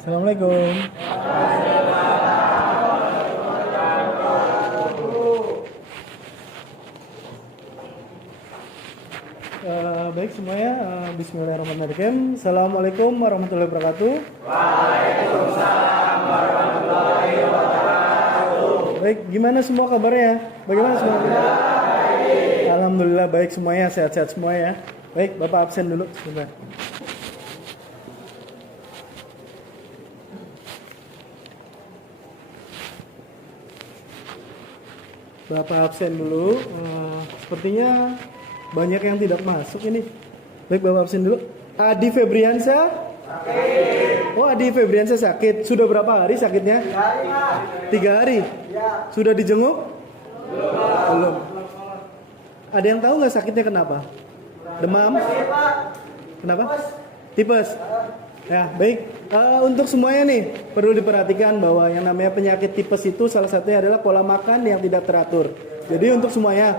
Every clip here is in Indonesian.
Assalamualaikum. Baik semuanya, Bismillahirrahmanirrahim. Assalamualaikum warahmatullahi wabarakatuh. Waalaikumsalam warahmatullahi wabarakatuh. Baik, gimana semua kabarnya? Bagaimana semua? Alhamdulillah baik semuanya, sehat-sehat semua ya. Baik, Bapak absen dulu sebentar. Bapak absen dulu. Sepertinya banyak yang tidak masuk ini. Baik, Bapak absen dulu. Adi Febriansyah? Sakit. Oh, Adi Febriansyah sakit. Sudah berapa hari sakitnya? 3 hari. Ya. Sudah dijenguk? Belum. Ada yang tahu nggak sakitnya kenapa? Demam? Kenapa? Tipes. Ya, baik. Untuk semuanya nih perlu diperhatikan bahwa yang namanya penyakit tipes itu salah satunya adalah pola makan yang tidak teratur. Jadi untuk semuanya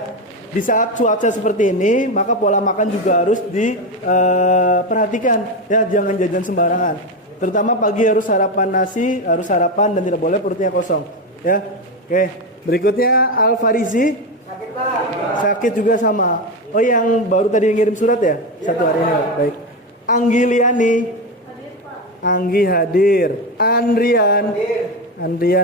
di saat cuaca seperti ini maka pola makan juga harus diperhatikan ya, jangan jajan sembarangan. Terutama pagi harus sarapan nasi, harus sarapan dan tidak boleh perutnya kosong. Ya, oke. Berikutnya Al Farizi sakit juga sama. Oh, yang baru tadi ngirim surat ya? Satu hari ini. Baik. Anggiliani. Anggi hadir. Andrian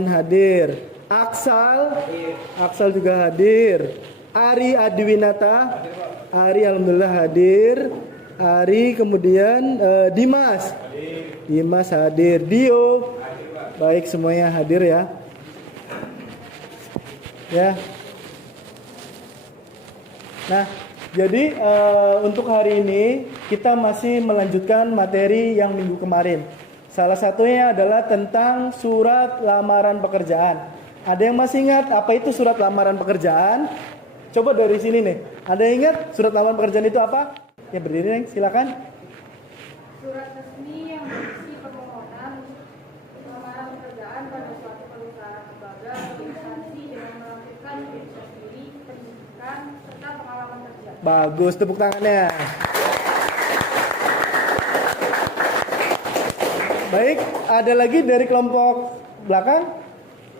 hadir. Aksal juga hadir. Ari Adiwinata. Ari alhamdulillah hadir. Ari kemudian Dimas hadir. Dio. Baik, semuanya hadir ya. Ya. Nah, jadi untuk hari ini kita masih melanjutkan materi yang minggu kemarin. Salah satunya adalah tentang surat lamaran pekerjaan. Ada yang masih ingat apa itu surat lamaran pekerjaan? Coba dari sini nih. Ada yang ingat surat lamaran pekerjaan itu apa? Ya berdiri Neng, silakan. Surat resmi yang berisi permohonan lamaran pekerjaan pada suatu perusahaan lembaga atau instansi dengan melampirkan identitas diri, pendidikan, serta pengalaman kerja. Bagus, tepuk tangannya. Baik, ada lagi dari kelompok belakang?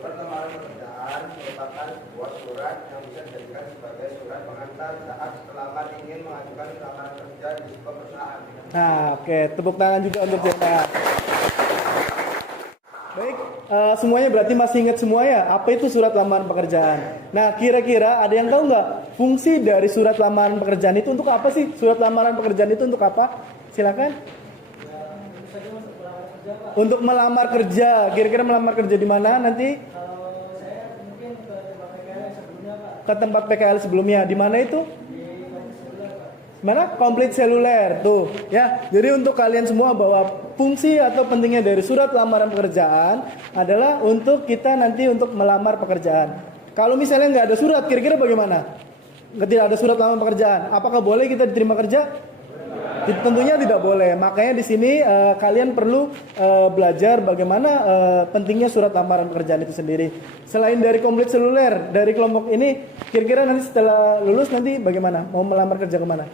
Surat lamaran pekerjaan merupakan sebuah surat yang bisa dijadikan sebagai surat pengantar saat pelamar ingin mengajukan lamaran kerja di sebuah perusahaan. Nah, oke, tepuk tangan juga untuk Jeta. Baik, semuanya berarti masih ingat semua ya, apa itu surat lamaran pekerjaan. Nah, kira-kira ada yang tahu nggak fungsi dari surat lamaran pekerjaan itu untuk apa sih? Surat lamaran pekerjaan itu untuk apa? Silakan. Untuk melamar kerja. Kira-kira melamar kerja di mana nanti? Saya mungkin ke tempat PKL sebelumnya, Pak. Ke tempat PKL sebelumnya. Di mana itu? Mana? Komplit seluler tuh ya. Jadi untuk kalian semua bahwa fungsi atau pentingnya dari surat lamaran pekerjaan adalah untuk kita nanti untuk melamar pekerjaan. Kalau misalnya nggak ada surat, kira-kira bagaimana? Tidak ada surat lamaran pekerjaan, apakah boleh kita diterima kerja? Tentunya tidak boleh. Makanya di sini kalian perlu belajar bagaimana pentingnya surat lamaran pekerjaan itu sendiri. Selain dari komplit seluler, dari kelompok ini, kira-kira nanti setelah lulus nanti bagaimana? Mau melamar kerja kemana?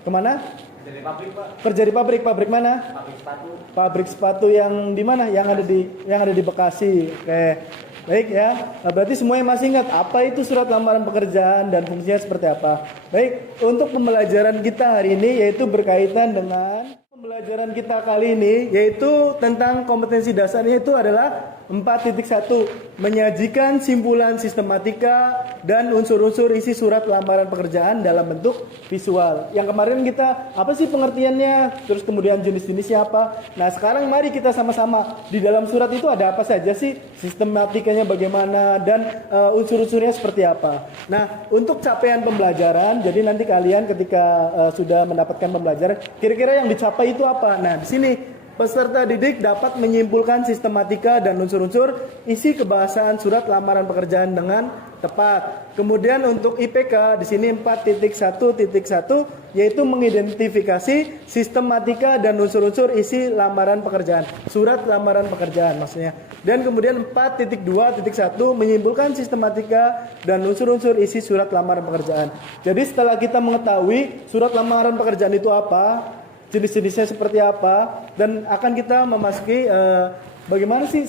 Kemana? Kerja di pabrik, Pak. Kerja di pabrik. Pabrik mana? Pabrik sepatu. Pabrik sepatu yang di mana? Yang ada di Bekasi. Oke. Baik ya. Berarti semuanya masih ingat apa itu surat lamaran pekerjaan dan fungsinya seperti apa. Baik, untuk pembelajaran kita hari ini yaitu berkaitan dengan pembelajaran kita kali ini yaitu tentang kompetensi dasarnya itu adalah 4.1, menyajikan simpulan sistematika dan unsur-unsur isi surat lamaran pekerjaan dalam bentuk visual. Yang kemarin kita apa sih pengertiannya, terus kemudian jenis-jenisnya apa. Nah sekarang mari kita sama-sama di dalam surat itu ada apa saja sih, sistematikanya bagaimana dan unsur-unsurnya seperti apa. Nah untuk capaian pembelajaran, jadi nanti kalian ketika sudah mendapatkan pembelajaran, kira-kira yang dicapai itu apa. Nah di sini peserta didik dapat menyimpulkan sistematika dan unsur-unsur isi kebahasaan surat lamaran pekerjaan dengan tepat. Kemudian untuk IPK di sini 4.1.1 yaitu mengidentifikasi sistematika dan unsur-unsur isi lamaran pekerjaan, surat lamaran pekerjaan maksudnya. Dan kemudian 4.2.1 menyimpulkan sistematika dan unsur-unsur isi surat lamaran pekerjaan. Jadi setelah kita mengetahui surat lamaran pekerjaan itu apa, jenis-jenisnya seperti apa, dan akan kita memasuki bagaimana sih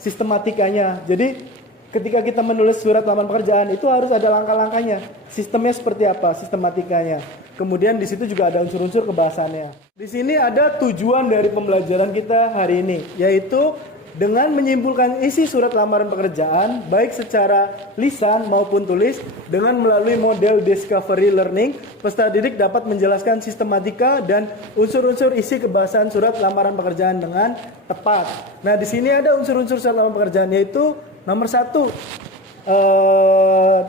sistematikanya. Jadi ketika kita menulis surat lamaran pekerjaan itu harus ada langkah-langkahnya. Sistemnya seperti apa, sistematikanya. Kemudian di situ juga ada unsur-unsur kebahasannya. Di sini ada tujuan dari pembelajaran kita hari ini, yaitu dengan menyimpulkan isi surat lamaran pekerjaan baik secara lisan maupun tulis dengan melalui model discovery learning, peserta didik dapat menjelaskan sistematika dan unsur-unsur isi kebahasan surat lamaran pekerjaan dengan tepat. Nah, di sini ada unsur-unsur surat lamaran pekerjaan, yaitu nomor 1.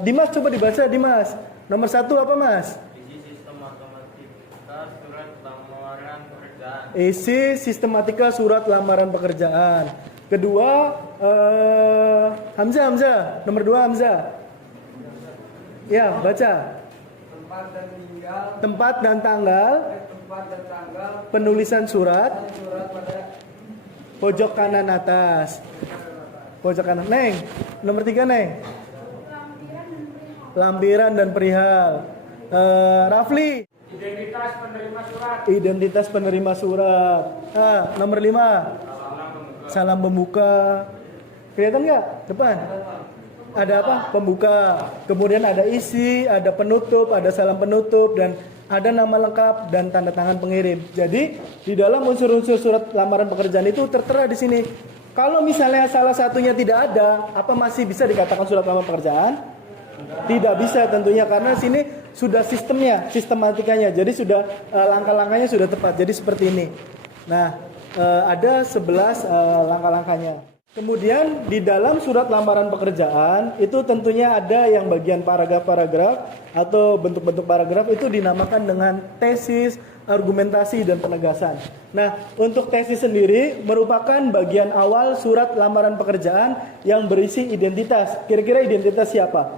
Dimas coba dibaca Dimas. Nomor 1 apa Mas? Isi sistematika surat lamaran pekerjaan. Kedua, Hamzah. Nomor 2 Hamzah. Ya, baca. Tempat dan tanggal. Penulisan surat. Pojok kanan atas. Pojok kanan. Neng, nomor 3 Neng. Lampiran dan perihal. Rafli. Identitas penerima surat. Nomor 5. Salam pembuka. Kelihatan nggak depan? Ada apa? Pembuka. Kemudian ada isi, ada penutup, ada salam penutup, dan ada nama lengkap dan tanda tangan pengirim. Jadi di dalam unsur-unsur surat lamaran pekerjaan itu tertera di sini. Kalau misalnya salah satunya tidak ada, apa masih bisa dikatakan surat lamaran pekerjaan? Tidak bisa tentunya, karena sini sudah sistemnya, sistematikanya. Jadi sudah langkah-langkahnya sudah tepat. Jadi seperti ini. Nah, ada 11 langkah-langkahnya. Kemudian di dalam surat lamaran pekerjaan itu tentunya ada yang bagian paragraf-paragraf atau bentuk-bentuk paragraf itu dinamakan dengan tesis, argumentasi, dan penegasan. Nah, untuk tesis sendiri merupakan bagian awal surat lamaran pekerjaan yang berisi identitas. Kira-kira identitas siapa?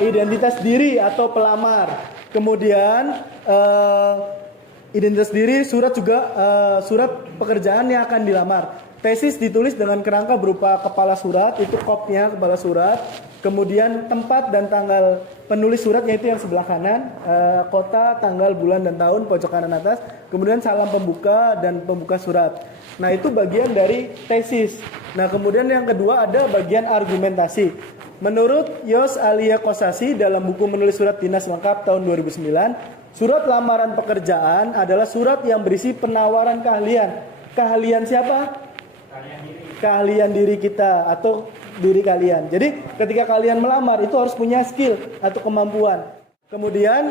Identitas diri atau pelamar. Kemudian identitas diri, surat juga surat pekerjaan yang akan dilamar. Tesis ditulis dengan kerangka berupa kepala surat, itu kopnya kepala surat. Kemudian tempat dan tanggal penulis surat, yaitu yang sebelah kanan, kota, tanggal, bulan, dan tahun, pojok kanan atas. Kemudian salam pembuka dan pembuka surat. Nah, itu bagian dari tesis. Nah, kemudian yang kedua ada bagian argumentasi. Menurut Yos Alia Kosasi dalam buku menulis surat dinas lengkap tahun 2009, surat lamaran pekerjaan adalah surat yang berisi penawaran keahlian. Keahlian siapa? Keahlian diri kita atau diri kalian. Jadi ketika kalian melamar itu harus punya skill atau kemampuan. Kemudian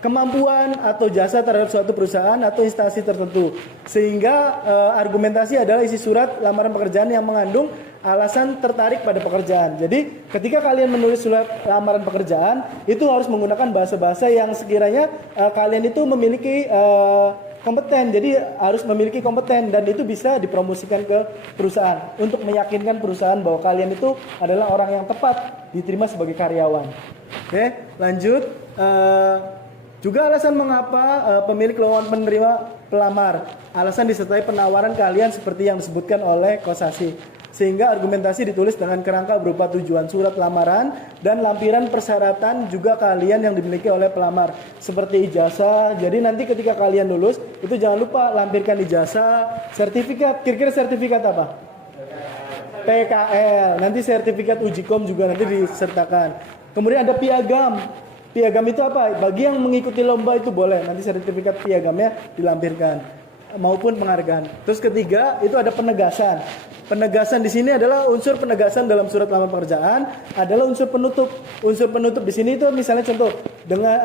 kemampuan atau jasa terhadap suatu perusahaan atau instansi tertentu. Sehingga argumentasi adalah isi surat lamaran pekerjaan yang mengandung alasan tertarik pada pekerjaan. Jadi ketika kalian menulis surat lamaran pekerjaan itu harus menggunakan bahasa-bahasa yang sekiranya kalian itu memiliki kompeten. Jadi harus memiliki kompeten dan itu bisa dipromosikan ke perusahaan untuk meyakinkan perusahaan bahwa kalian itu adalah orang yang tepat diterima sebagai karyawan. Oke, lanjut. Juga alasan mengapa pemilik lowongan penerima pelamar. Alasan disertai penawaran keahlian seperti yang disebutkan oleh Kosasi. Sehingga argumentasi ditulis dengan kerangka berupa tujuan surat lamaran dan lampiran persyaratan juga keahlian yang dimiliki oleh pelamar. Seperti ijazah. Jadi nanti ketika kalian lulus itu jangan lupa lampirkan ijazah, sertifikat. Kira-kira sertifikat apa? PKL. Nanti sertifikat uji kom juga nanti disertakan. Kemudian ada piagam. Piagam itu apa? Bagi yang mengikuti lomba itu boleh. Nanti sertifikat piagamnya dilampirkan maupun penghargaan. Terus ketiga itu ada penegasan. Penegasan di sini adalah unsur penegasan dalam surat lamaran pekerjaan adalah unsur penutup. Unsur penutup di sini itu misalnya contoh dengan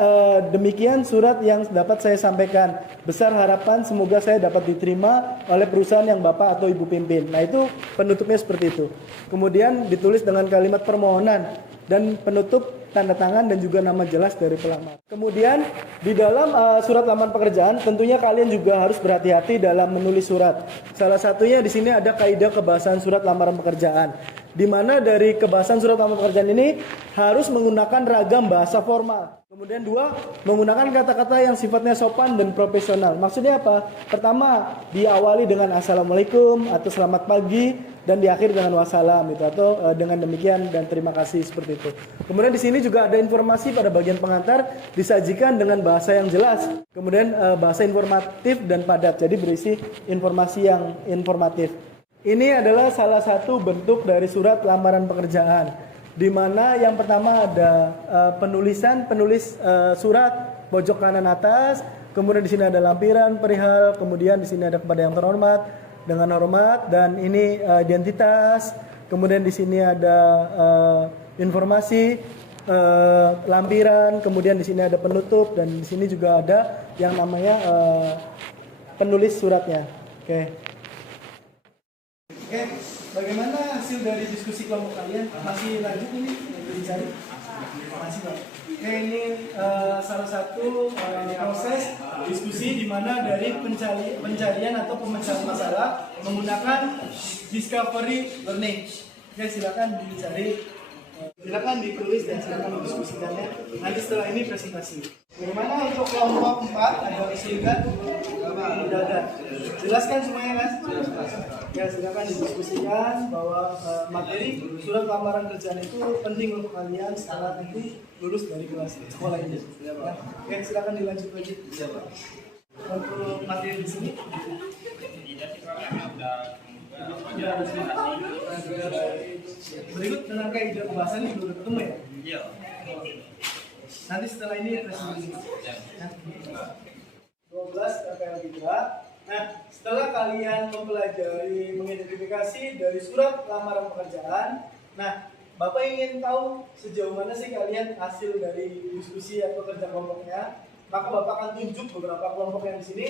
demikian surat yang dapat saya sampaikan. Besar harapan semoga saya dapat diterima oleh perusahaan yang Bapak atau Ibu pimpin. Nah, itu penutupnya seperti itu. Kemudian ditulis dengan kalimat permohonan dan penutup tanda tangan dan juga nama jelas dari pelamar. Kemudian di dalam surat lamaran pekerjaan tentunya kalian juga harus berhati-hati dalam menulis surat. Salah satunya di sini ada kaidah kebahasan surat lamaran pekerjaan. di mana dari kebahasan surat lamaran pekerjaan ini harus menggunakan ragam bahasa formal. Kemudian 2, menggunakan kata-kata yang sifatnya sopan dan profesional. Maksudnya apa? Pertama, diawali dengan assalamualaikum atau selamat pagi dan diakhiri dengan wassalam itu atau dengan demikian dan terima kasih seperti itu. Kemudian di sini juga ada informasi pada bagian pengantar disajikan dengan bahasa yang jelas. Kemudian bahasa informatif dan padat. Jadi berisi informasi yang informatif. Ini adalah salah satu bentuk dari surat lamaran pekerjaan. Di mana yang pertama ada penulis surat pojok kanan atas, kemudian di sini ada lampiran perihal, kemudian di sini ada kepada yang terhormat dengan hormat dan ini identitas, kemudian di sini ada informasi lampiran, kemudian di sini ada penutup dan di sini juga ada yang namanya penulis suratnya. Oke, bagaimana hasil dari diskusi kelompok kalian? Masih lanjut ini dicari? Masih Pak. Oke, ini salah satu proses diskusi di mana dari pencarian atau pemecahan masalah menggunakan discovery learning. Oke, silakan dicari, silakan ditulis dan silakan didiskusikannya. Nanti setelah ini presentasi. Bagaimana untuk kelompok 4 ada kesulitan? Tidak ada. Jelaskan semuanya kan? Ya, silakan didiskusikan bahwa materi surat lamaran kerjaan itu penting untuk kalian setelah nanti lulus dari kelas sekolah ini. Ya. Oke, silakan dilanjut lagi. Untuk materi di sini. Berikut tenaga ide pembahasan ini sudah ketemu ya? Iya. Nanti setelah ini presentasi. 12 KPL 3. Nah, setelah kalian mempelajari mengidentifikasi dari surat lamaran pekerjaan, nah, Bapak ingin tahu sejauh mana sih kalian hasil dari diskusi atau kerja kelompoknya? Maka Bapak akan tunjuk beberapa kelompok yang di sini.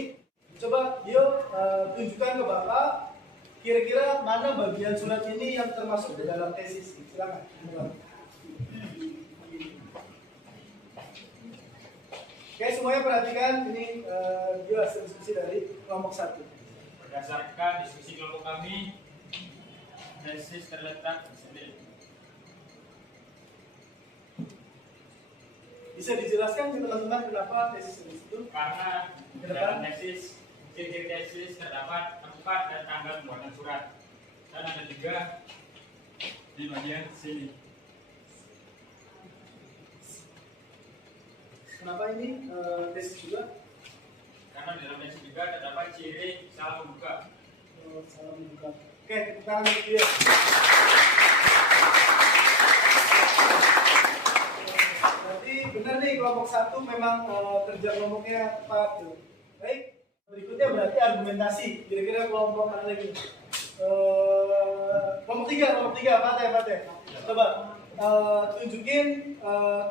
Coba, yuk tunjukkan ke Bapak kira-kira mana bagian surat ini yang termasuk di dalam tesis. Silakan. Oke, semuanya perhatikan ini dia hasil diskusi dari kelompok 1. Berdasarkan diskusi kelompok kami, tesis terletak di sini. Bisa dijelaskan ke teman-teman kenapa tesis di situ? Karena dalam tesis, ciri-ciri tesis terdapat tempat dan tanggal pembuatan surat. Dan ada juga di bagian sini. Kenapa ini tesis juga? Karena di dalam tesis juga terdapat ciri salah membuka. Salah membuka. Oke, tepuk tangan untuk dia. Berarti benar nih kelompok 1 memang kerja kelompoknya tepat tuh. Baik, berikutnya berarti argumentasi. Kira-kira kelompok mana lagi? Kelompok 3, Fateh. Coba tunjukin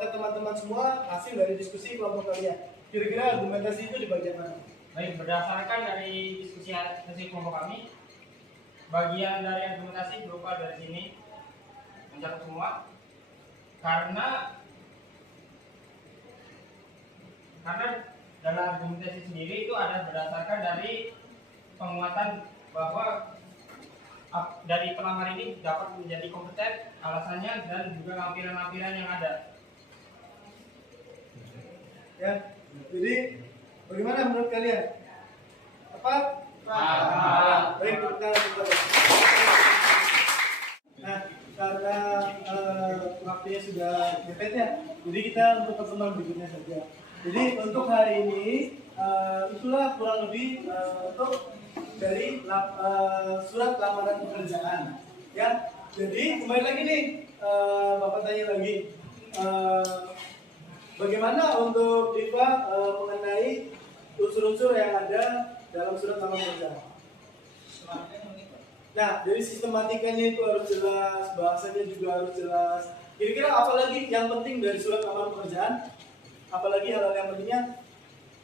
ke teman-teman semua hasil dari diskusi kelompok kalian. Kira-kira argumentasi itu di bagian mana? Baik, berdasarkan dari diskusi hasil kelompok kami, bagian dari argumentasi berupa dari sini mencakup semua. Karena dalam argumentasi sendiri itu ada berdasarkan dari penguatan bahwa dari pelamar ini dapat menjadi kompeten, alasannya dan juga lampiran-lampiran yang ada. Ya, jadi bagaimana menurut kalian? Tepat? Baik, kita lanjut. Nah, karena waktunya sudah mepet ya, jadi kita untuk pertemuan berikutnya saja. Jadi untuk hari ini itulah kurang lebih untuk dari surat lamaran pekerjaan. Ya, jadi kembali lagi nih, Bapak tanya lagi, bagaimana untuk Diva mengenai unsur-unsur yang ada dalam surat lamaran pekerjaan? Nah, dari sistematikanya itu harus jelas, bahasanya juga harus jelas. Kira-kira apa lagi yang penting dari surat lamaran pekerjaan? Apalagi hal-hal yang pentingnya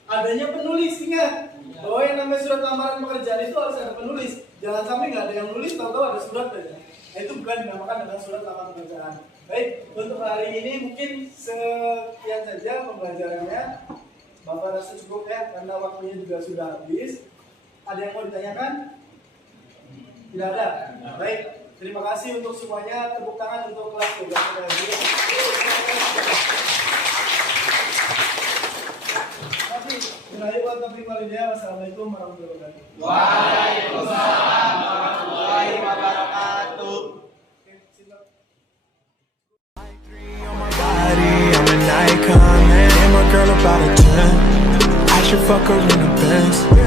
adanya penulis. Ingat bahwa yang namanya surat lamaran pekerjaan itu harus ada penulis. Jangan sampai nggak ada yang nulis, tahu-tahu ada surat aja. Nah, itu bukan dinamakan dengan surat lamaran pekerjaan. Baik, untuk hari ini mungkin sekian saja pembelajarannya. Bapak rasa cukup ya, karena waktunya juga sudah habis. Ada yang mau ditanyakan? Tidak ada. Baik, Terima kasih untuk semuanya. Tepuk tangan untuk kelas 12 tadi. Wassalamualaikum warahmatullahi wabarakatuh. Waalaikumsalam warahmatullahi wabarakatuh. I'm an icon, man, and my girl about a 10. I should fuck her in the Benz.